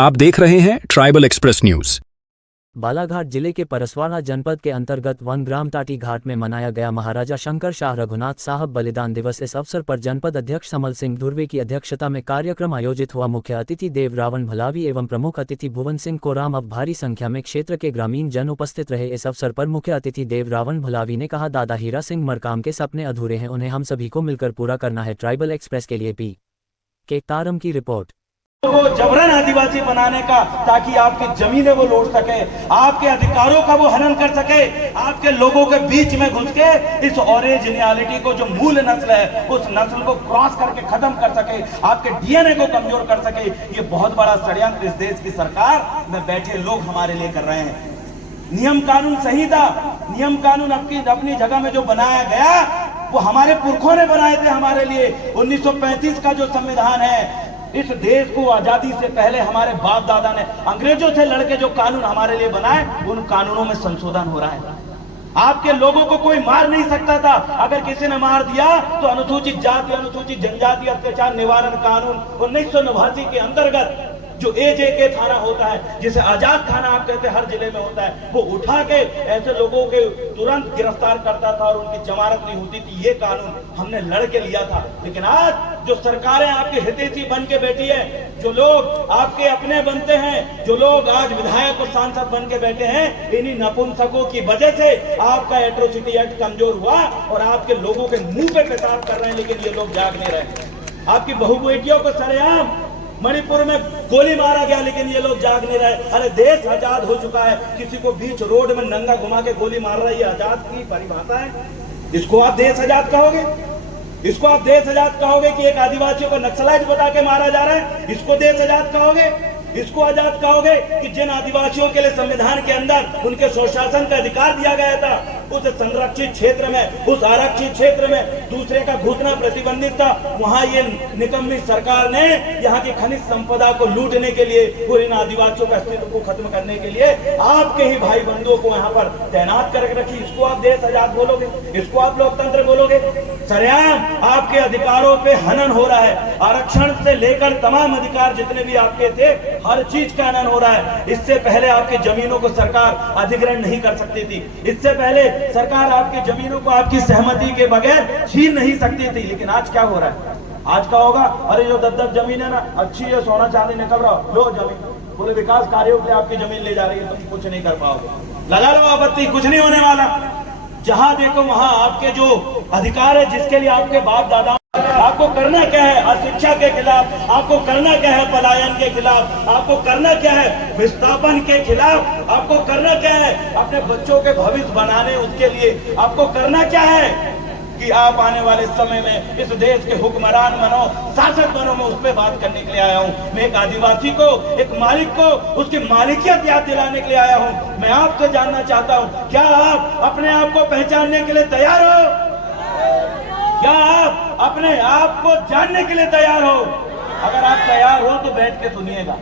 आप देख रहे हैं ट्राइबल एक्सप्रेस न्यूज। बालाघाट जिले के परसवाड़ा जनपद के अंतर्गत वन ग्राम टाटी घाट में मनाया गया महाराजा शंकर शाह रघुनाथ साहब बलिदान दिवस। इस अवसर पर जनपद अध्यक्ष समल सिंह धुर्वे की अध्यक्षता में कार्यक्रम आयोजित हुआ। मुख्य अतिथि देव रावण भलावी एवं प्रमुख अतिथि भुवन सिंह कोराम। अब भारी संख्या में क्षेत्र के ग्रामीण जन उपस्थित रहे। इस अवसर पर मुख्य अतिथि देव रावण भलावी ने कहा, दादा हीरा सिंह मरकाम के सपने अधूरे हैं, उन्हें हम सभी को मिलकर पूरा करना है। ट्राइबल एक्सप्रेस के लिए पी के तारम की रिपोर्ट। वो जबरन आदिवासी बनाने का, ताकि आपकी जमीनें वो लूट सके, आपके अधिकारों का वो हनन कर सके, आपके लोगों के बीच में घुस के इस ओरिजिनलिटी को, जो मूल नस्ल है, उस नस्ल को क्रॉस करके खत्म कर सके, आपके डीएनए को कमजोर कर सके। ये बहुत बड़ा षड्यंत्र इस देश की सरकार में बैठे लोग हमारे लिए कर रहे हैं। नियम कानून सही था, नियम कानून अपनी जगह में जो बनाया गया वो हमारे पुरखों ने बनाए थे हमारे लिए। 1935 का जो संविधान है, इस देश को आजादी से पहले हमारे बाप दादा ने अंग्रेजों से लड़के जो कानून हमारे लिए बनाए, उन कानूनों में संशोधन हो रहा है। आपके लोगों को कोई मार नहीं सकता था। अगर किसी ने मार दिया तो अनुसूचित जाति, अनुसूचित जनजाति अत्याचार निवारण कानून 1989 के अंतर्गत जो AJK थाना होता है, जिसे आजाद थाना आप कहते हैं, हर जिले में होता है, वो उठा के ऐसे लोगों के तुरंत गिरफ्तार करता था और उनकी जमानत नहीं होती थी। ये कानून हमने लड़ के लिया था। लेकिन आज जो सरकारें आपके हितैषी बन के बैठी है, जो लोग आपके अपने बनते हैं, जो लोग आज विधायक और सांसद बन के बैठे हैं, इन्हीं नपुंसकों की वजह से आपका एट्रोसिटी एक्ट कमजोर हुआ और आपके लोगों के मुंह पे पेशाब कर रहे हैं। लेकिन ये लोग जाग नहीं रहे। आपकी बहू बेटियों को सरेआम मणिपुर में गोली मारा गया, लेकिन ये लोग जाग नहीं रहे। अरे देश आजाद हो चुका है, किसी को बीच रोड में नंगा घुमा के गोली मार रहा है, ये आजाद की परिभाषा है? इसको आप देश आजाद कहोगे? इसको आप देश आजाद कहोगे कि एक आदिवासियों को नक्सलाइट बता के मारा जा रहा है? इसको देश आजाद कहोगे? इसको आजाद कहोगे कि जिन आदिवासियों के लिए संविधान के अंदर उनके स्वशासन का अधिकार दिया गया था, उस संरक्षित क्षेत्र में, उस आरक्षित क्षेत्र में दूसरे का घुसना प्रतिबंधित था, वहां ये निकम्मी सरकार ने यहाँ की खनिज संपदा को लूटने के लिए, पूरे इन आदिवासियों का अस्तित्व को खत्म करने के लिए आपके ही भाई बंधुओं को यहाँ पर तैनात करके रखी। इसको आप देश आजाद बोलोगे? इसको आप लोकतंत्र बोलोगे? सरेआम आपके अधिकारों पे हनन हो रहा है। आरक्षण से लेकर तमाम अधिकार जितने भी आपके थे, हर चीज का हनन हो रहा है। इससे पहले आपकी जमीनों को सरकार अधिग्रहण नहीं कर सकती थी। इससे पहले सरकार आपकी जमीनों को आपकी सहमति के बगैर छीन नहीं सकती थी। लेकिन आज क्या हो रहा है? आज का होगा, अरे जो 10-10 जमीन है ना, अच्छी है, सोना चांदी निकल रहा, लो जमीन, पूरे विकास कार्यों के लिए आपकी जमीन ले जा रही है, तुम कुछ नहीं कर पाओगे। लगा लो आपत्ति, कुछ नहीं होने वाला। जहां देखो वहां आपके जो अधिकार है, जिसके लिए आपके बाप दादा, आपको करना क्या है? अशिक्षा के खिलाफ आपको करना क्या है? पलायन के खिलाफ आपको करना क्या है? विस्थापन के खिलाफ आपको करना क्या है? अपने बच्चों के भविष्य बनाने, उसके लिए आपको करना क्या है? कि आप आने वाले समय में इस देश के हुक्मरान बनो, शासक बनो। मैं उस पर बात करने के लिए आया हूँ। मैं एक आदिवासी को, एक मालिक को उसकी मालिकियत याद दिलाने के लिए आया हूँ। मैं आपसे जानना चाहता हूँ, क्या आप अपने आप को पहचानने के लिए तैयार हो? क्या आप अपने आप को जानने के लिए तैयार हो? अगर आप तैयार हो तो बैठ के सुनिएगा।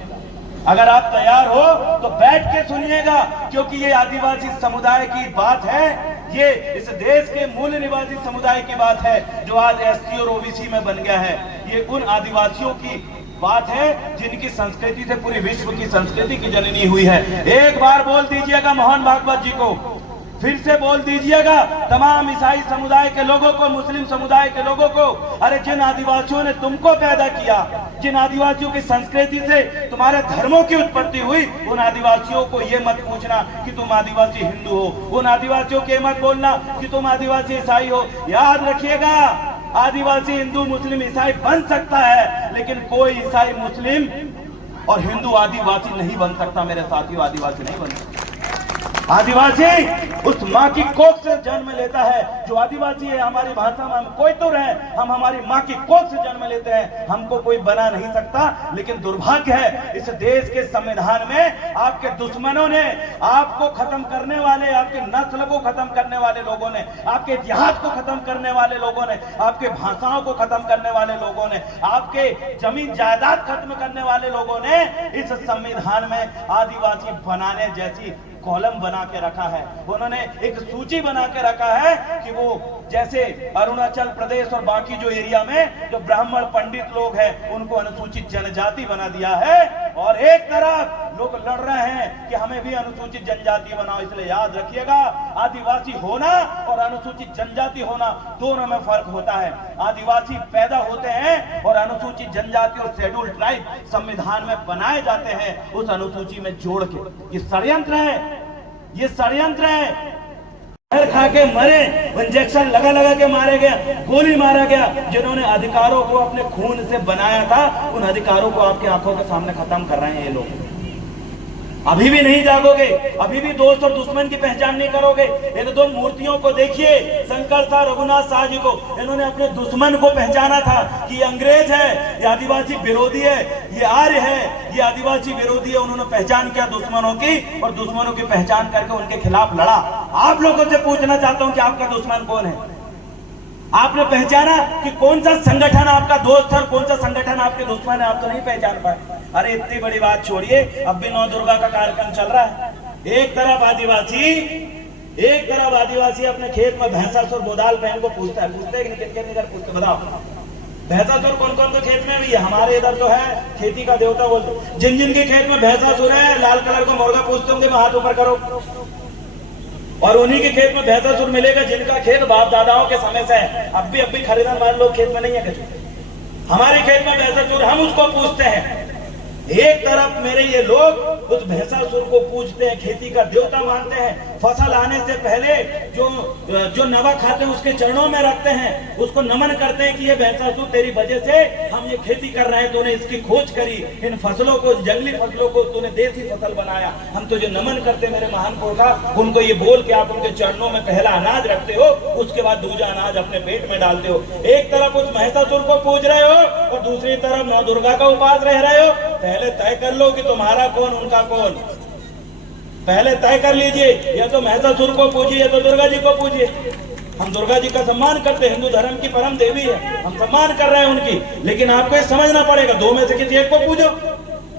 अगर आप तैयार हो तो बैठ के सुनिएगा, क्योंकि ये आदिवासी समुदाय की बात है। ये इस देश के मूल निवासी समुदाय की बात है, जो आज SC और OBC में बन गया है। ये उन आदिवासियों की बात है जिनकी संस्कृति से पूरी विश्व की संस्कृति की जननी हुई है। एक बार बोल दीजिएगा मोहन भागवत जी को, फिर से बोल दीजिएगा तमाम ईसाई समुदाय के लोगों को, मुस्लिम समुदाय के लोगों को, अरे जिन आदिवासियों ने तुमको पैदा किया, जिन आदिवासियों की संस्कृति से तुम्हारे धर्मों की उत्पत्ति हुई, उन आदिवासियों को ये मत पूछना कि तुम आदिवासी हिंदू हो, उन आदिवासियों को ये मत बोलना कि तुम आदिवासी ईसाई हो। याद रखिएगा, आदिवासी हिंदू मुस्लिम ईसाई बन सकता है, लेकिन कोई ईसाई मुस्लिम और हिंदू आदिवासी नहीं बन सकता। मेरे साथियों, आदिवासी नहीं बन सकता। आदिवासी उस माँ की कोख से जन्म लेता है। जो आदिवासी है, हमारी भाषा में हम कोई तो रहे, हम हमारी माँ की कोख से जन्म लेते हैं। हमको कोई बना नहीं सकता। लेकिन दुर्भाग्य है, इस देश के संविधान में आपके दुश्मनों ने, आपको खत्म करने वाले, आपकी नस्ल को खत्म करने वाले लोगों ने, आपके इतिहास को खत्म करने वाले लोगों ने, आपके भाषाओं को खत्म करने वाले लोगों ने, आपके जमीन जायदाद खत्म करने वाले लोगों ने इस संविधान में आदिवासी बनाने जैसी कॉलम बना के रखा है। उन्होंने एक सूची बना के रखा है कि वो जैसे अरुणाचल प्रदेश और बाकी जो एरिया में जो ब्राह्मण पंडित लोग हैं, उनको अनुसूचित जनजाति बना दिया है। और एक तरफ लोग लड़ रहे हैं कि हमें भी अनुसूचित जनजाति बनाओ। इसलिए याद रखिएगा, आदिवासी होना और अनुसूचित जनजाति होना दोनों में फर्क होता है। आदिवासी पैदा होते हैं और अनुसूचित जनजाति और शेड्यूल ट्राइब संविधान में बनाए जाते हैं उस अनुसूची में जोड़ के। ये षड्यंत्र है, ये षड्यंत्र है। जहर खा के मरे, इंजेक्शन लगा लगा के मारे गया, गोली मारा गया। जिन्होंने अधिकारों को अपने खून से बनाया था, उन अधिकारों को आपकी आंखों के सामने खत्म कर रहे हैं ये लोग। अभी भी नहीं जागोगे, अभी भी दोस्त और दुश्मन की पहचान नहीं करोगे। इन दो मूर्तियों को देखिए, शंकर शाह, रघुनाथ शाह जी को, इन्होंने अपने दुश्मन को पहचाना था कि ये अंग्रेज है, ये आदिवासी विरोधी है, ये आर्य है, ये आदिवासी विरोधी है। उन्होंने पहचान किया दुश्मनों की और दुश्मनों की पहचान करके उनके खिलाफ लड़ा। आप लोगों से पूछना चाहता हूं कि आपका दुश्मन कौन है? आपने पहचाना कि कौन सा संगठन आपका दोस्त है और कौन सा संगठन आपके दुश्मन है? आप तो नहीं पहचान पाए। अरे इतनी बड़ी बात छोड़िए, अब भी नौ दुर्गा का कार्यक्रम चल रहा है। एक तरफ आदिवासी अपने खेत में भैंसासुर गोदाल बहन को पूछता है, पूछते कि किन इधर पूछते, बताओ भैंसासुर कौन कौन से खेत में भी है? हमारे इधर तो है खेती का देवता बोलते। जिन जिन के खेत में भैंसासुर है, लाल कलर को मुर्गा पूछते होंगे, हाथ ऊपर करो। और उन्हीं के खेत में भैंसासुर मिलेगा जिनका खेत बाप दादाओं के समय से है। अब भी खरीदार वाले लोग खेत में नहीं है कुछ। हमारे खेत में भैंसासुर, हम उसको पूछते हैं। एक तरफ मेरे ये लोग उस भैंसासुर को पूजते हैं, खेती का देवता मानते हैं। फसल आने से पहले जो नवा खाते हैं उसके चरणों में रखते हैं, उसको नमन करते हैं कि ये भैंसासुर तेरी वजह से हम ये खेती कर रहे हैं, तूने इसकी खोज करी, इन फसलों को, जंगली फसलों को तूने देसी फसल बनाया, हम तुझे नमन करते मेरे महान पुरखा। उनको ये बोल के आप उनके चरणों में पहला अनाज रखते हो, उसके बाद दूसरा अनाज अपने पेट में डालते हो। एक तरफ उस भैंसासुर को पूज रहे हो और दूसरी तरफ नौ दुर्गा का उपास रह रहे हो। पहले तय कर लो कि तुम्हारा कौन उनका कौन, पहले तय कर लीजिए। या तो महिषासुर को पूजिए या तो दुर्गा जी को पूजिए। हम दुर्गा जी का सम्मान करते हैं, हिंदू धर्म की परम देवी है, हम सम्मान कर रहे हैं उनकी, लेकिन आपको ये समझना पड़ेगा, दो में से किसी एक को पूजो।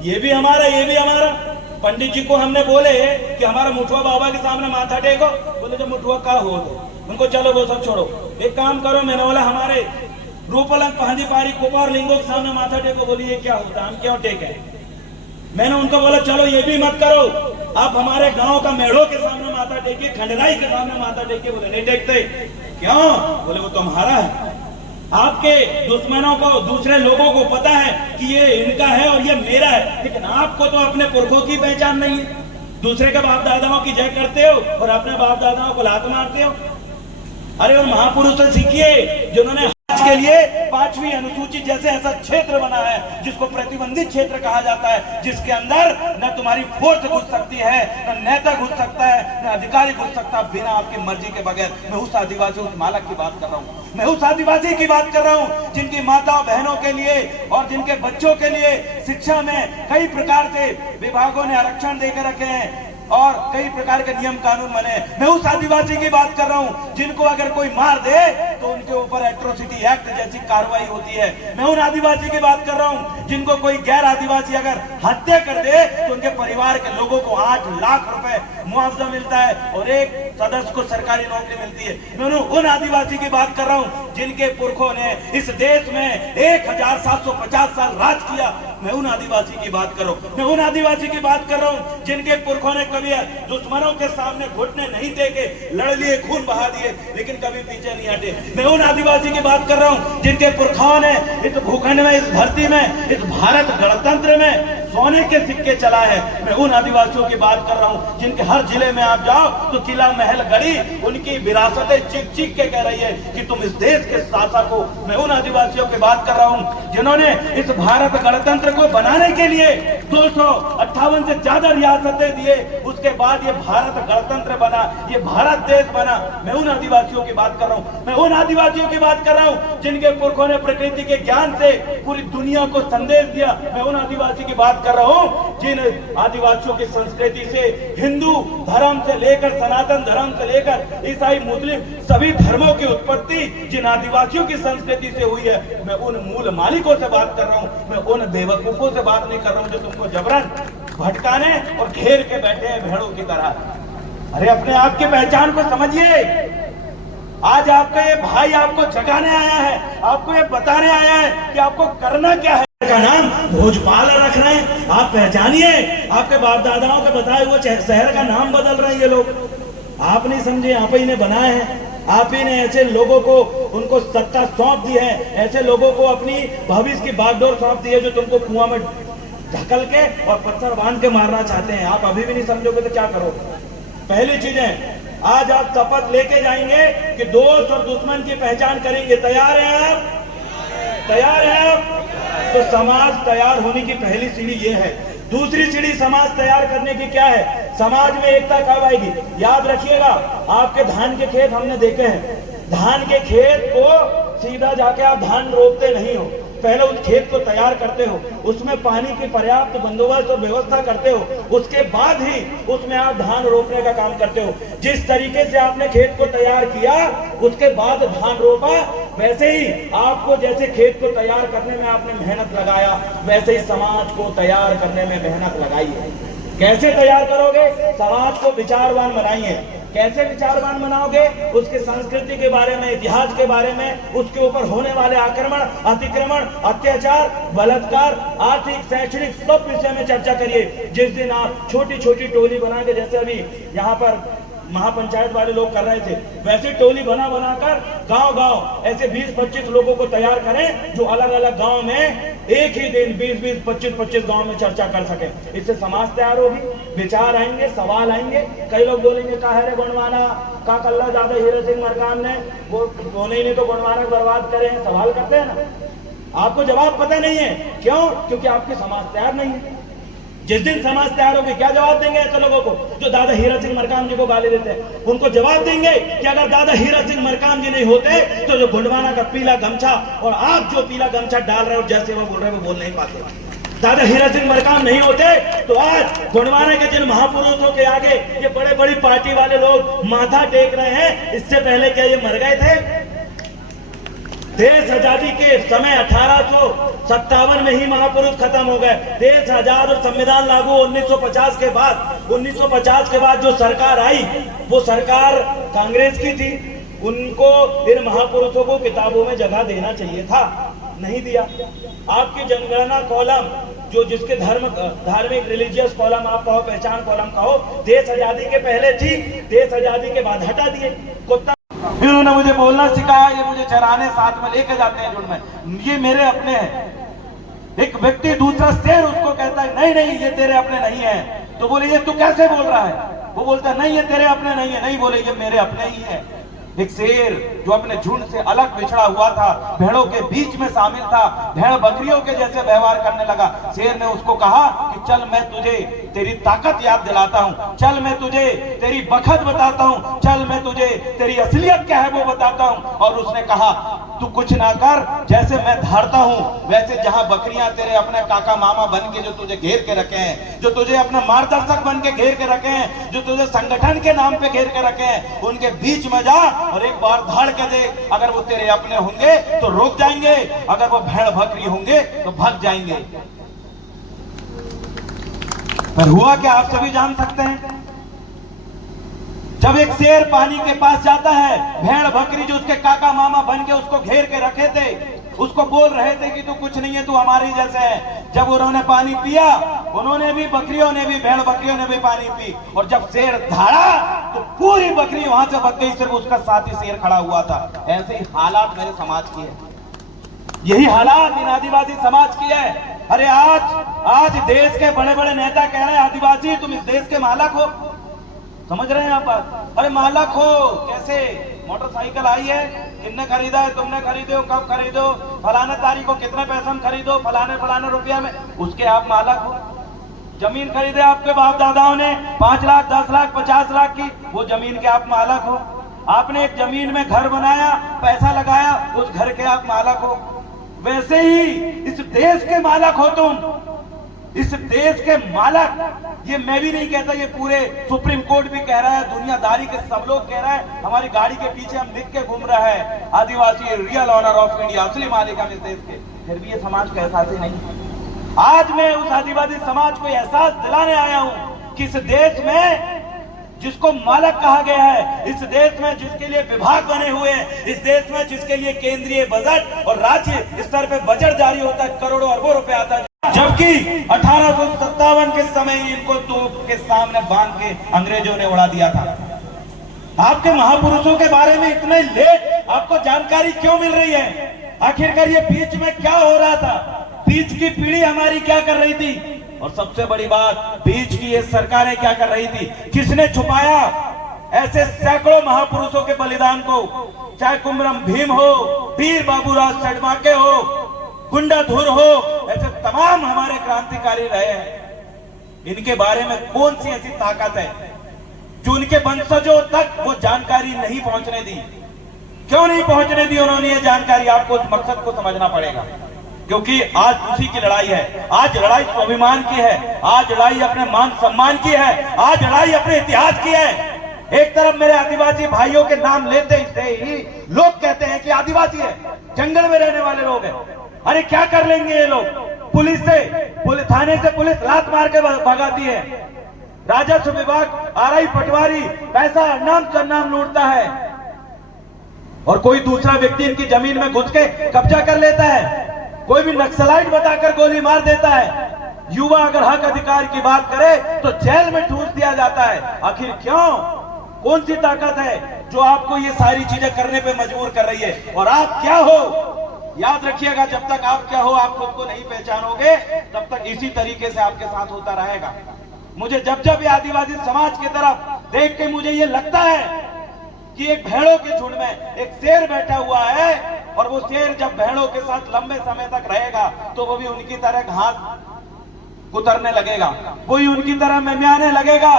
ये भी हमारा, ये भी हमारा। पंडित जी को हमने बोले कि हमारा मुठुआ बाबा के सामने माथा टेको, बोले जो मुठुआ का हो तो उनको चलो वो सब छोड़ो, एक काम करो। मैंने बोला हमारे रूपलंग पहाड़ी पारी कुमार लिंगों के सामने माथा टेको। बोलिए क्या होता, हम क्यों टेके? मैंने उनको बोला चलो ये भी मत करो, आप हमारे गांव का मेढ़ों के सामने माथा टेकिए, खंडराई के सामने माथा टेकिए। बोले नहीं टेकते। क्यों? बोले वो तुम्हारा है। आपके दुश्मनों को, दूसरे लोगों को पता है कि ये इनका है और ये मेरा है, लेकिन आपको तो अपने पुरखों की पहचान नहीं है। दूसरे के बाप दादाओं की जय करते हो और अपने बाप दादाओं को लात मारते हो। अरे और महापुरुष से सीखिए जिन्होंने आज के लिए 5वीं अनुसूची जैसे ऐसा क्षेत्र बना है जिसको प्रतिबंधित क्षेत्र कहा जाता है, जिसके अंदर न तुम्हारी फोर्स घुस सकती है, न नेता घुस सकता है, न अधिकारी घुस सकता बिना आपकी मर्जी के बगैर। मैं उस आदिवासी, उस मालक की बात कर रहा हूँ, मैं उस आदिवासी की बात कर रहा हूँ जिनकी माताओं बहनों के लिए और जिनके बच्चों के लिए शिक्षा में कई प्रकार से विभागों ने आरक्षण देकर रखे हैं और कई प्रकार के नियम कानून बने। मैं उस आदिवासी की बात कर रहा हूं जिनको अगर कोई मार दे तो उनके ऊपर एट्रोसिटी एक्ट जैसी कार्रवाई होती है। मैं उन आदिवासी की बात कर रहा हूं जिनको कोई गैर आदिवासी अगर हत्या कर दे तो उनके परिवार के लोगों को 8 लाख रुपए मुआवजा मिलता है और एक सदस्य को सरकारी नौकरी मिलती है। मैं उन आदिवासी की बात कर रहा हूं जिनके पुरखों ने इस देश में 1750 साल राज किया। मैं उन आदिवासी की बात कर रहा हूं, मैं उन आदिवासी की बात कर रहा हूं जिनके पुरखों ने कभी दुश्मनों के सामने घुटने नहीं टेके, लड़ लिए, खून बहा दिए, लेकिन कभी पीछे नहीं हटे। मैं उन आदिवासी की बात कर रहा हूं जिनके पुरखाओं ने इस भूखंड में, इस धरती में, इस भारत गणतंत्र में सोने के सिक्के चलाए हैं। मैं उन आदिवासियों की बात कर रहा हूं जिनके हर जिले में आप जाओ तो किला महल गढ़ी उनकी विरासतें चीख चीख के कह रही है कि तुम इस देश के शासक हो। मैं उन आदिवासियों की बात कर रहा हूं जिन्होंने इस भारत गणतंत्र को बनाने के लिए 258 से ज्यादा रियासतें दिए, उसके बाद ये भारत गणतंत्र बना, ये भारत देश बना। मैं उन आदिवासियों की बात कर रहा हूं, मैं उन आदिवासियों की बात कर रहा हूं जिनके पुरखों ने प्रकृति के ज्ञान से पूरी दुनिया को संदेश दिया। मैं उन आदिवासी की बात कर रहा हूं जिन आदिवासियों की संस्कृति से, हिंदू धर्म से लेकर सनातन धर्म से लेकर ईसाई मुस्लिम सभी धर्मों की उत्पत्ति जिन आदिवासियों की संस्कृति से हुई है। मैं उन मूल मालिकों से बात कर रहा हूं, मैं उन बेवकूफों से बात नहीं कर रहा हूं जो तुमको जबरन भटकाने और घेर के बैठे हैं भेड़ों की तरह। अरे अपने आप की पहचान को समझिए। आज आपका ये भाई आपको जगाने आया है, आपको ये बताने आया है कि आपको करना क्या है। का नाम भोजपाल रख रहे हैं। आप पहचानिए, आपके बाप दादाओं के बताए हुए शहर का नाम बदल रहे हैं ये लोग। आप नहीं समझे, आप ही ने बनाए हैं, आप ही ने ऐसे लोगों को उनको सत्ता सौंप दी है, ऐसे लोगों को अपनी भविष्य की बागडोर सौंप दी है जो तुमको कुआं में ढकल के और पत्थर बांध के मारना चाहते हैं। आप अभी भी नहीं समझोगे तो क्या करोगे? पहली चीजें, आज आप शपथ लेके जाएंगे कि दोस्त और दुश्मन की पहचान करेंगे। तैयार हैं आप? तैयार हैं आप? तो समाज तैयार होने की पहली सीढ़ी ये है। दूसरी सीढ़ी समाज तैयार करने की क्या है? समाज में एकता कब आएगी? याद रखिएगा, आपके धान के खेत हमने देखे हैं। धान के खेत को सीधा जाके आप धान रोपते नहीं हो, पहले उस खेत को तैयार करते हो, उसमें पानी की पर्याप्त बंदोबस्त और व्यवस्था करते हो, उसके बाद ही उसमें आप धान रोपने का काम करते हो। जिस तरीके से आपने खेत को तैयार किया उसके बाद धान रोपा, वैसे ही आपको जैसे खेत को तैयार करने में आपने मेहनत लगाया, वैसे ही समाज को तैयार करने में मेहनत लगाई है। कैसे तैयार करोगे? समाज को विचारवान बनाइए। कैसे विचारवान बनाओगे? उसके संस्कृति के बारे में, इतिहास के बारे में, उसके ऊपर होने वाले आक्रमण, अतिक्रमण, अत्याचार, बलात्कार, आर्थिक, शैक्षणिक सब विषय में चर्चा करिए। जिस दिन आप छोटी छोटी टोली बना के, जैसे अभी यहाँ पर महापंचायत वाले लोग कर रहे थे, वैसे टोली बनाकर गांव गांव ऐसे 20-25 लोगों को तैयार करें जो अलग अलग गांव में एक ही दिन 20-20, 25-25 गांव में चर्चा कर सके। इससे समाज तैयार होगी, विचार आएंगे, सवाल आएंगे। कई लोग बोलेंगे का है रे गुणवाना, का कल्ला दादा हीरा सिंह मरकाम ने वो नहीं तो गुणवाना बर्बाद करे हैं। सवाल करते हैं ना, आपको जवाब पता नहीं है। क्यों? क्योंकि आपकी समाज तैयार नहीं है। जिस दिन समाज तैयार होगी, क्या जवाब देंगे ऐसे लोगों को जो दादा हीरा सिंह मरकाम जी को गाली देते हैं? उनको जवाब देंगे कि अगर दादा हीरा सिंह मरकाम जी नहीं होते तो जो गुंडवाना का पीला गमछा और आप जो पीला गमछा डाल रहे हो, जैसे वो बोल रहे हैं वो बोल नहीं पाते। दादा हीरा सिंह मरकाम नहीं होते तो आज गुंडवाना के जिन महापुरुषों के आगे ये बड़े बड़ी पार्टी वाले लोग माथा टेक रहे हैं, इससे पहले क्या ये मर गए थे? देश आजादी के समय 1857 में ही महापुरुष खत्म हो गए। देश आजाद और संविधान लागू 1950 के बाद। 1950 के बाद जो सरकार आई वो सरकार कांग्रेस की थी। उनको इन महापुरुषों को किताबों में जगह देना चाहिए था, नहीं दिया। आपकी जनगणना कॉलम जो जिसके धार्मिक रिलीजियस कॉलम आप कहो, पहचान कॉलम कहो, देश आजादी के पहले थी, देश आजादी के बाद हटा दिए। कुत्ता इन्होंने मुझे बोलना सिखाया, ये मुझे चराने साथ में लेके जाते हैं झुंड में, ये मेरे अपने हैं। एक व्यक्ति दूसरा शेर उसको कहता है नहीं नहीं ये तेरे अपने नहीं है, तो बोले ये तू कैसे बोल रहा है? वो बोलता है नहीं ये तेरे अपने नहीं है। नहीं, बोले ये मेरे अपने ही है। एक शेर जो अपने झुंड से अलग बिछड़ा हुआ था, भेड़ों के बीच में शामिल था, भेड़ बकरियों के जैसे व्यवहार करने लगा। शेर ने उसको कहा कि चल मैं तुझे तेरी ताकत याद दिलाता हूँ, चल मैं तुझे तेरी बखत बताता हूँ, चल मैं तुझे तेरी असलियत क्या है वो बताता हूँ। और उसने कहा तू कुछ ना कर, जैसे मैं धारता हूँ वैसे जहाँ बकरियां तेरे अपने काका मामा बन के जो तुझे घेर के रखे हैं, जो तुझे अपने मार्गदर्शक बन के घेर के रखे हैं, जो तुझे संगठन के नाम पे घेर के रखे हैं, उनके बीच में जा और एक बार धाड़ के देख। अगर वो तेरे अपने होंगे तो रोक जाएंगे, अगर वो भेड़ बकरी होंगे तो भाग जाएंगे। पर हुआ क्या आप सभी जान सकते हैं। जब एक शेर पानी के पास जाता है, भेड़ बकरी जो उसके काका मामा बन के उसको घेर के रखे थे, उसको बोल रहे थे कि तू कुछ नहीं है, तू हमारी जैसे है। जब उन्होंने पानी पिया, उन्होंने भी, बकरियों ने भी, भेड़ बकरियों ने भी पानी पी, और जब शेर धाड़ा तो पूरी बकरी वहां से भाग गई, सिर्फ उसका साथी शेर खड़ा हुआ था। ऐसे ही हालात मेरे समाज की है, यही हालात इन आदिवासी समाज की है। अरे आज देश के बड़े बड़े नेता कह रहे हैं आदिवासी तुम इस देश के मालक हो, समझ रहे हैं आप बात? अरे मालक हो कैसे? मोटरसाइकिल आई है, किसने खरीदा है? तुमने खरीदे हो, कब खरीदो, फलाने तारीख को कितने पैसे में खरीदो, फलाने रुपया में, उसके आप मालक हो। जमीन खरीदे आपके बाप दादाओं ने 5 लाख, 10 लाख, 50 लाख की, वो जमीन के आप मालक हो। आपने एक जमीन में घर बनाया, पैसा लगाया, उस घर के आप मालक हो। वैसे ही इस देश के मालक हो तुम, इस देश के मालक। ये मैं भी नहीं कहता, ये पूरे सुप्रीम कोर्ट भी कह रहा है, दुनियादारी के सब लोग कह रहे हैं। हमारी गाड़ी के पीछे हम लिख के घूम रहा है आदिवासी रियल ऑनर ऑफ इंडिया, असली मालिक हम इस देश के। फिर भी ये समाज का एहसास ही नहीं। आज मैं उस आदिवासी समाज को एहसास दिलाने आया हूं कि इस देश में जिसको मालक कहा गया है, इस देश में जिसके लिए विभाग बने हुए हैं, इस देश में जिसके लिए केंद्रीय बजट और राज्य स्तर पे बजट जारी होता है, करोड़ों अरबों रुपए आता है, जबकि 1857 के समय इनको तोप के सामने बांध के अंग्रेजों ने उड़ा दिया था। आपके महापुरुषों के बारे में इतने लेट आपको जानकारी क्यों मिल रही है? आखिरकार ये बीच में क्या हो रहा था? बीच की पीढ़ी हमारी क्या कर रही थी? और सबसे बड़ी बात, बीच की ये सरकारें क्या कर रही थी? किसने छुपाया ऐसे सैकड़ों महापुरुषों के बलिदान को? चाहे कुमरम भीम हो, वीर बाबूराव सडमाके हो, गुंडाधुर हो, ऐसे तमाम हमारे क्रांतिकारी रहे हैं। इनके बारे में कौन सी ऐसी ताकत है जो उनके वंशजों तक वो जानकारी नहीं पहुंचने दी? क्यों नहीं पहुंचने दी उन्होंने ये जानकारी? आपको उस मकसद को समझना पड़ेगा, क्योंकि आज उसी की लड़ाई है। आज लड़ाई स्वाभिमान की है, आज लड़ाई अपने मान सम्मान की है, आज लड़ाई अपने इतिहास की है। एक तरफ मेरे आदिवासी भाइयों के नाम लेते ही लोग कहते हैं कि आदिवासी है, जंगल में रहने वाले लोग हैं। अरे क्या कर लेंगे ये लोग? पुलिस थाने से पुलिस लात मार के भगाती है, राजस्व विभाग आरआई पटवारी पैसा नाम सन्नाम लूटता है, और कोई दूसरा व्यक्ति इनकी जमीन में घुस के कब्जा कर लेता है, कोई भी नक्सलाइट बताकर गोली मार देता है। युवा अगर हक अधिकार की बात करे तो जेल में ठूस दिया जाता है। आखिर क्यों? कौन सी ताकत है जो आपको ये सारी चीजें करने पे मजबूर कर रही है? और आप क्या हो? याद रखिएगा, जब तक आप क्या हो आप खुद को नहीं पहचानोगे, तब तक इसी तरीके से आपके साथ होता रहेगा। मुझे जब जब ये आदिवासी समाज की तरफ देख के मुझे ये लगता है कि एक भेड़ों के झुंड में एक शेर बैठा हुआ है, और वो शेर जब भेड़ों के साथ लंबे समय तक रहेगा तो वो भी उनकी तरह घास कुतरने लगेगा, वही उनकी तरह मिमियाने लगेगा।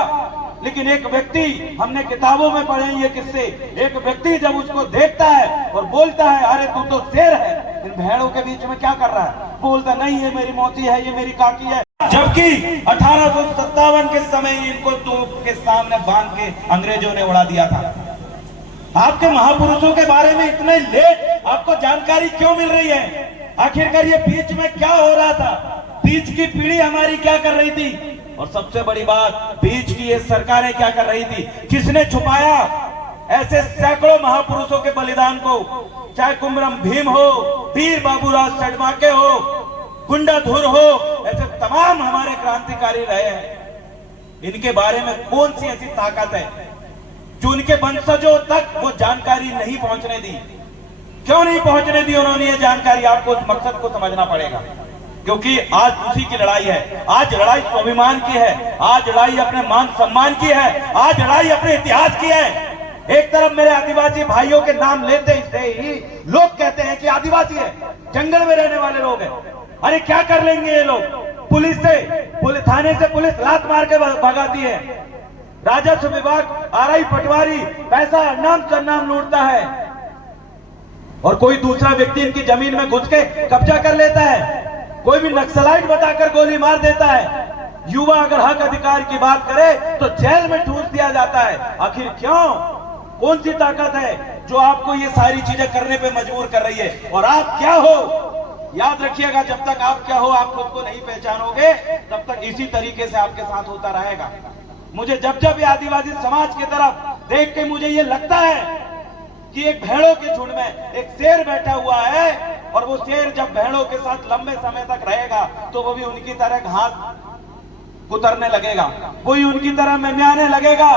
लेकिन एक व्यक्ति, हमने किताबों में पढ़े ये किस्से, एक व्यक्ति जब उसको देखता है और बोलता है अरे तू तो शेर है, इन भेड़ों के बीच में क्या कर रहा है? बोलता नहीं, ये मेरी मौसी है, ये मेरी काकी है। जबकि 1857 के समय इनको तोप के सामने बांध के अंग्रेजों ने उड़ा दिया था। आपके महापुरुषों के बारे में इतने लेट आपको जानकारी क्यों मिल रही है? आखिरकार ये बीच में क्या हो रहा था? बीच की पीढ़ी हमारी क्या कर रही थी? और सबसे बड़ी बात, बीच की ये सरकारें क्या कर रही थी? किसने छुपाया ऐसे सैकड़ों महापुरुषों के बलिदान को? चाहे कुमरम भीम हो, वीर बाबूराव सडमाके हो, गुंडाधुर हो, ऐसे तमाम हमारे क्रांतिकारी रहे हैं। इनके बारे में कौन सी ऐसी ताकत है जो उनके वंशजों तक वो जानकारी नहीं पहुंचने दी? क्यों नहीं पहुंचने दी उन्होंने ये जानकारी? आपको उस मकसद को समझना पड़ेगा, क्योंकि आज उसी की लड़ाई है। आज लड़ाई स्वाभिमान की है, आज लड़ाई अपने मान सम्मान की है, आज लड़ाई अपने इतिहास की है। एक तरफ मेरे आदिवासी भाइयों के नाम लेते ही लोग कहते हैं कि आदिवासी है, जंगल में रहने वाले लोग हैं। अरे क्या कर लेंगे ये लोग? पुलिस थाने से पुलिस लात मार के भगाती है, राजस्व विभाग आरआई पटवारी पैसा नाम सन्नाम लूटता है, और कोई दूसरा व्यक्ति इनकी जमीन में घुस के कब्जा कर लेता है, कोई भी नक्सलाइट बताकर गोली मार देता है। युवा अगर हक अधिकार की बात करे तो जेल में ठूस दिया जाता है। आखिर क्यों? कौन सी ताकत है जो आपको ये सारी चीजें करने पे मजबूर कर रही है? और आप क्या हो? याद रखिएगा, जब तक आप क्या हो आप खुद को नहीं पहचानोगे, तब तक इसी तरीके से आपके साथ होता रहेगा। मुझे जब जब ये आदिवासी समाज की तरफ देख के मुझे ये लगता है कि एक भेड़ों के झुंड में एक शेर बैठा हुआ है, और वो शेर जब भेड़ों के साथ लंबे समय तक रहेगा तो वो भी उनकी तरह घास कुतरने लगेगा, वही उनकी तरह मिमियाने लगेगा।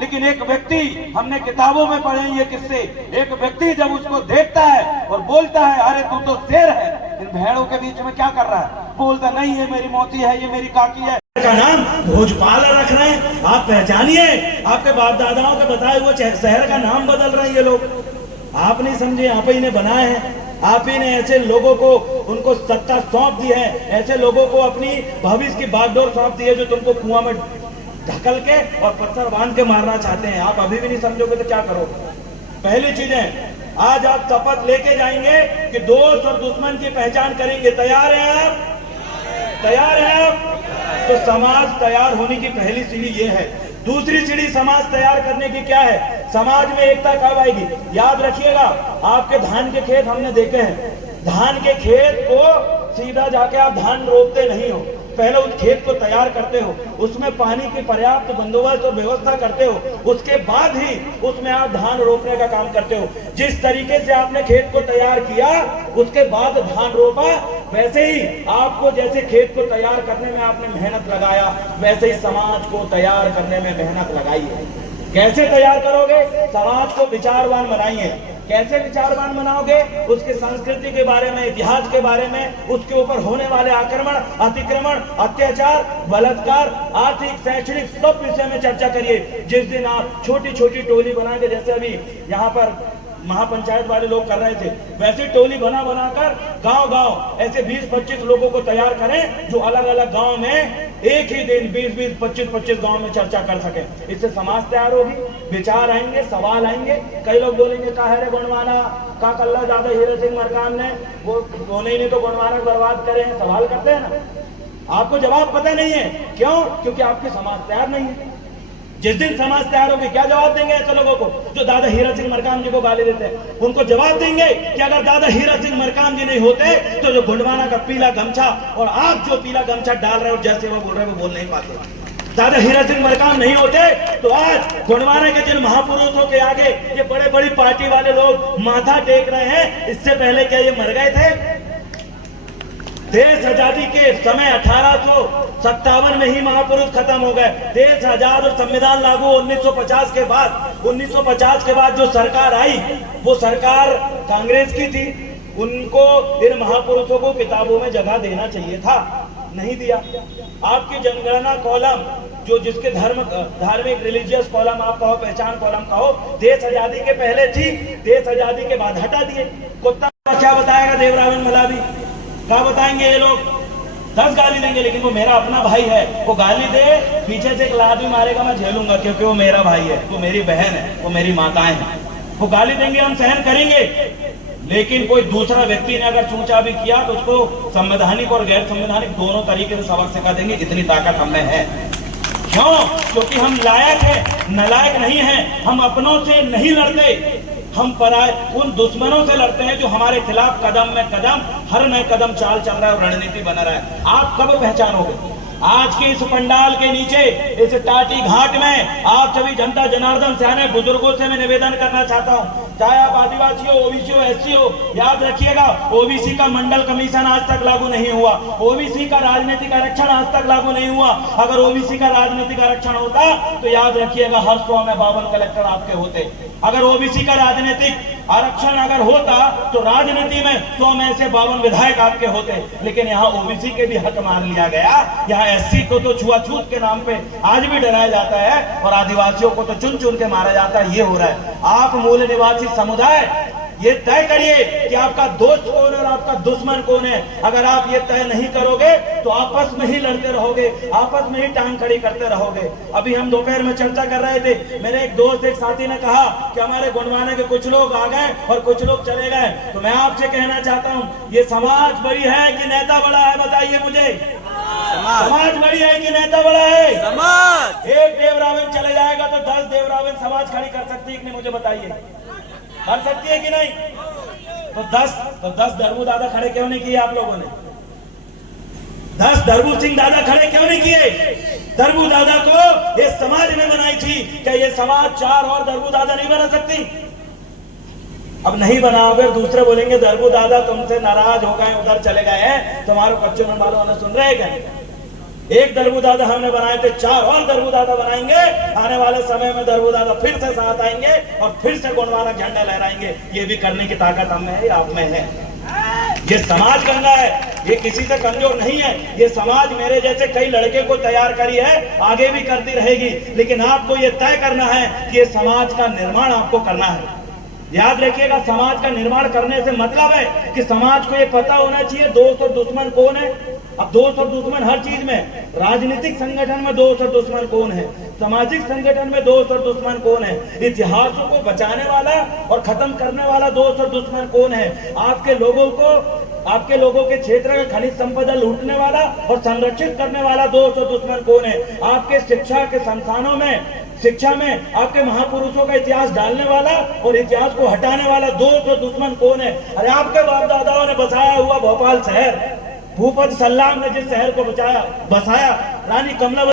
लेकिन एक व्यक्ति, हमने किताबों में पढ़े ये किस्से, एक व्यक्ति जब उसको देखता है और बोलता है अरे तू तो शेर है, इन भेड़ों के बीच में क्या कर रहा है? बोलता नहीं, ये मेरी मौसी है, ये मेरी काकी है। का नाम भोजपाल रख रहे हैं, आप पहचानिए। आपके बाप दादाओं के बताए हुए शहर का नाम बदल रहे हैं ये लोग। आप नहीं समझे, आप ही ने बनाए हैं, आप ही ने ऐसे लोगों को उनको सत्ता सौंप दी है, ऐसे लोगों को अपनी भविष्य की बागडोर सौंप दी है जो तुमको कुआं में ढकल के और पत्थर बांध के मारना चाहते हैं। आप अभी भी नहीं समझोगे तो क्या करोगे? पहली चीज है, आज आप शपथ लेके जाएंगे कि दोस्त और दुश्मन की पहचान करेंगे। तैयार हैं आप? तैयार हैं आप? तो समाज तैयार होने की पहली सीढ़ी ये है। दूसरी सीढ़ी समाज तैयार करने की क्या है? समाज में एकता कब आएगी? याद रखिएगा, आपके धान के खेत हमने देखे हैं, धान के खेत को सीधा जाके आप धान रोपते नहीं हो, पहले उस खेत को तैयार करते हो, उसमें पानी की पर्याप्त बंदोबस्त और व्यवस्था करते हो, उसके बाद ही उसमें आप धान रोपने का काम करते हो। जिस तरीके से आपने खेत को तैयार किया उसके बाद धान रोपा, वैसे ही आपको जैसे खेत को तैयार करने में आपने मेहनत लगाया, वैसे ही समाज को तैयार करने में मेहनत लगाई है। कैसे तैयार करोगे? समाज को विचारवान बनाइए। कैसे विचारवान बनाओगे? उसके संस्कृति के बारे में, इतिहास के बारे में, उसके ऊपर होने वाले आक्रमण, अतिक्रमण, अत्याचार, बलात्कार, आर्थिक, शैक्षणिक सब विषय में चर्चा करिए। जिस दिन आप छोटी छोटी टोली बना के, जैसे अभी यहाँ पर महापंचायत वाले लोग कर रहे थे, वैसे टोली बनाकर गांव गांव ऐसे 20-25 लोगों को तैयार करें जो अलग अलग गांव में एक ही दिन 20-20, 25-25 गांव में चर्चा कर सके। इससे समाज तैयार होगी, विचार आएंगे, सवाल आएंगे। कई लोग बोलेंगे का है रे गोंडवाना का कल्ला ज्यादा हीरा सिंह मरकाम ने वो बोले ही नहीं तो गोंडवाना बर्बाद करे हैं, सवाल करते हैं ना। आपको जवाब पता नहीं है, क्यों? क्योंकि आपकी समाज तैयार नहीं है। जिस दिन समाज तैयार होगी, क्या जवाब देंगे ऐसे लोगों को जो दादा हीरा सिंह मरकाम जी को गाली देते हैं? उनको जवाब देंगे कि अगर दादा हीरा सिंह मरकाम जी नहीं होते तो जो गोंडवाना का पीला गमछा और आप जो पीला गमछा डाल रहे हो, जैसे वो बोल रहे हो, वो बोल नहीं पाते। दादा हीरा सिंह मरकाम नहीं होते तो आज गोंडवाना के जिन महापुरुषों के आगे ये बड़े बड़ी पार्टी वाले लोग माथा टेक रहे हैं, इससे पहले क्या ये मर गए थे? देश आजादी के समय 1857 में ही महापुरुष खत्म हो गए। देश आजाद और संविधान लागू 1950 के बाद 1950 के बाद जो सरकार आई वो सरकार कांग्रेस की थी। उनको इन महापुरुषों को किताबों में जगह देना चाहिए था, नहीं दिया। आपकी जनगणना कॉलम जो जिसके धार्मिक रिलीजियस कॉलम आप कहो, पहचान कॉलम कहो, देश आजादी के पहले थी, देश आजादी के बाद हटा दिए। कुत्ता क्या बताएगा देवरावन मलावी? क्या बताएंगे ये लोग? 10 गाली देंगे, लेकिन वो मेरा अपना भाई है, वो गाली दे पीछे से एक लात भी मारेगा, मैं झेलूंगा क्योंकि वो मेरा भाई है, वो मेरी बहन है, वो मेरी माताएं हैं। वो गाली देंगे, हम सहन करेंगे। लेकिन कोई दूसरा व्यक्ति ने अगर चूचा भी किया तो उसको संवैधानिक और गैर संवैधानिक दोनों तरीके से सबक सिखा देंगे। इतनी ताकत हमें है। क्यों? क्योंकि हम लायक हैं, नालायक नहीं हैं। हम अपनों से नहीं लड़ते, हम पराए उन दुश्मनों से लड़ते हैं जो हमारे खिलाफ कदम में कदम, हर नए कदम चाल चल रहा है और रणनीति बना रहा है। आप कब पहचानोगे? आज के इस पंडाल के नीचे, इस टाटी घाट में आप सभी जनता जनार्दन सियाने बुजुर्गों से मैं निवेदन करना चाहता हूँ, चाहे आप आदिवासी हो, ओबीसी हो, एससी हो, याद रखिएगा ओबीसी का मंडल कमीशन आज तक लागू नहीं हुआ, ओबीसी का राजनीतिक आरक्षण आज तक लागू नहीं हुआ। अगर ओबीसी का राजनीतिक आरक्षण होता तो याद रखिएगा हर 100 में 52 कलेक्टर आपके होते। अगर ओबीसी का राजनीतिक आरक्षण अगर होता तो राजनीति में 100 में से 52 विधायक आपके होते। लेकिन यहाँ ओबीसी के भी हक मान लिया गया, यहाँ एससी को तो छुआछूत के नाम पे आज भी डराया जाता है और आदिवासियों को तो चुन चुन के मारा जाता है। ये हो रहा है। आप मूल निवासी समुदाय ये तय करिए कि आपका दोस्त कौन है और आपका दुश्मन कौन है। अगर आप ये तय नहीं करोगे तो आपस में ही लड़ते रहोगे, आपस में ही टांग खड़ी करते रहोगे। अभी हम दोपहर में चर्चा कर रहे थे, मेरे एक दोस्त एक साथी ने कहा कि हमारे गोंडवाना के कुछ लोग आ गए और कुछ लोग चले गए। तो मैं आपसे कहना चाहता हूँ, ये समाज बड़ी है कि नेता बड़ा है? बताइए मुझे। समाज बड़ी है कि नेता बड़ा है? समाज। एक देवरावन चले जाएगा तो 10 देवरावन समाज खड़ी कर सकती है कि नहीं? मुझे बताइए, कर सकती है कि नहीं? तो 10 दरबू दादा खड़े क्यों नहीं किए आप लोगों ने? 10 दरबू सिंह दादा खड़े क्यों नहीं किए? दरबू दादा को ये समाज ने बनाई थी, क्या ये समाज 4 और दरबू दादा नहीं बना सकती? अब नहीं बनाओगे, दूसरे बोलेंगे दरबू दादा तुमसे नाराज हो गए, उधर चले गए हैं, तुम्हारे बच्चों में मालूम ने सुन रहे हैं। एक दरबू दादा हमने बनाए थे, 4 और दरबू दादा बनाएंगे। आने वाले समय में दरबू दादा फिर से साथ आएंगे और फिर से गोंडवाना झंडा लहराएंगे। ये भी करने की ताकत हम में है, आप में है। ये समाज गंगा है, ये किसी से कमजोर नहीं है। ये समाज मेरे जैसे कई लड़के को तैयार करी है, आगे भी करती रहेगी। लेकिन आपको ये तय करना है कि ये समाज का निर्माण आपको करना है। याद रखिएगा, समाज का निर्माण करने से मतलब है कि समाज को ये पता होना चाहिए दोस्त और दुश्मन कौन है। अब दोस्त और दुश्मन हर चीज में, राजनीतिक संगठन में दोस्त और दुश्मन कौन है, सामाजिक संगठन में दोस्त और दुश्मन कौन है, इतिहासों को बचाने वाला और खत्म करने वाला दोस्त और दुश्मन कौन है, आपके लोगों के क्षेत्र का खनिज संपदा लूटने वाला और संरक्षित करने वाला दोस्त और दुश्मन कौन है, आपके शिक्षा के संस्थानों में, शिक्षा में आपके महापुरुषों का इतिहास डालने वाला और इतिहास को हटाने वाला दोस्त और दुश्मन कौन है। अरे आपके बाप दादाओं ने बसाया हुआ भोपाल शहर, भूपत सल्लाम ने जिस शहर को बसाया, रानी कमलावती